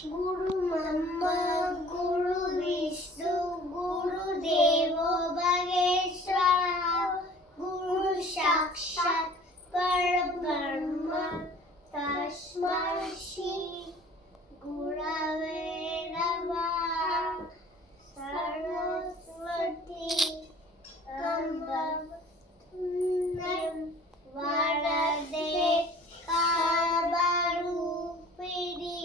गुरु ब्रह्मा गुरु विष्णु गुरु देवो महेश्वरः गुरु साक्षात् परब्रह्म तस्मै श्री गुरवे नमः। सरस्वती वरदे कामरूपिणी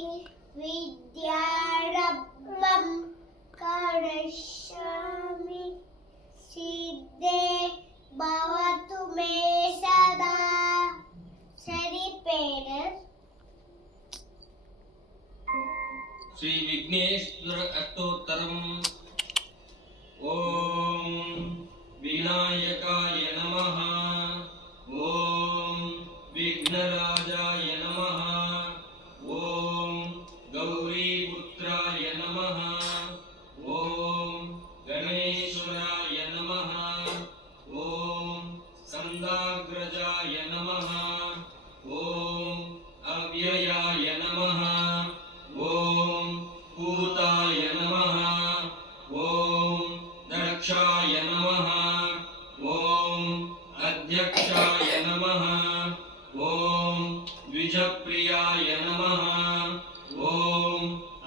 विद्यारम्भं करिष्यामि सिद्धे भवतु मे सदा। सरी पेरेंट्स श्री विघ्नेश्वर अष्टोत्तरम्। ओम विनायकाय नमः। ओम विघ्नराजाय नमः। ओम गौरीपुत्राय नमः। ओम गणेश्वराय नमः। ओम संदाग्रजाय नमः। ओम अव्ययाय नमः। ओम भूताय नमः। ओम दक्षाय नमः। ओम अध्यक्षाय नमः। ओम द्विजप्रियाय नमः। ओम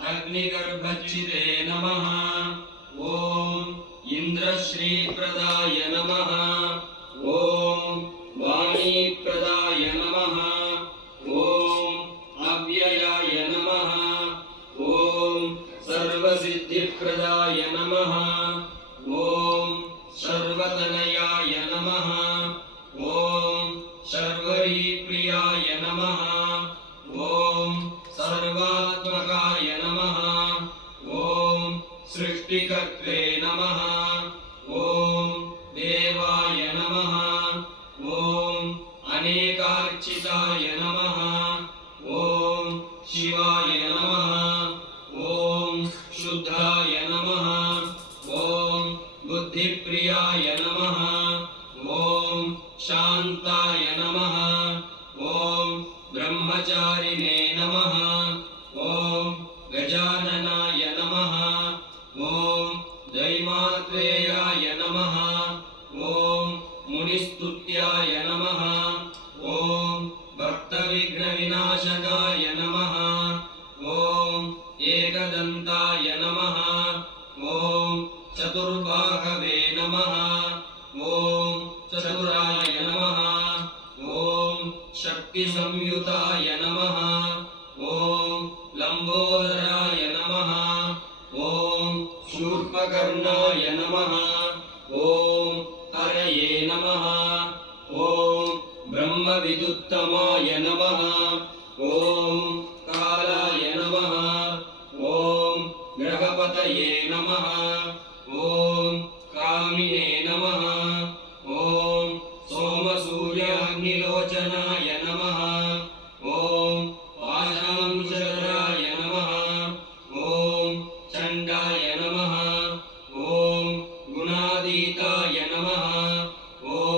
अग्निगर्भच्छिदे नमः। ओम इंद्रश्रीप्रदाय नमः। ओम वाणीप्रदाय नमः। ओम अव्ययाय नमः। ओम सर्वसिद्धिप्रदाय नमः। ओम सर्वतनयाय नमः। ओम सर्वरीप्रियाय नमः। ओम सर्वात्मकाय नमः। ओम सृष्टिकर्त्रे नमः। ओम देवाय नमः। ओम अनेकार्चिताय नमः। ओम शिवाय नमः। ओम शुद्धाय नमः। ओम बुद्धिप्रियाय नमः। ओम शांताय नमः। ओम ब्रह्मचारिणे नमः। ओम गजाननाय नमः। ओम दैमात्रेयाय नमः। ओम मुनिस्तुत्याय नमः। ओम भक्तविघ्नविनाशकाय नमः। ओम एकदन्ताय नमः। ओम चतुर्बाहवे नमः। ओम चतुराय नमः। ओम शक्तिसंयुताय नमः। ओम लंबोदराय नमः। ओम शूर्पकर्णाय नमः। ओम हरये नमः। ओम ब्रह्मविदुत्तमाय नमः। ओम कालाय नमः। ओम ग्रहपतये नमः। ओम कामिने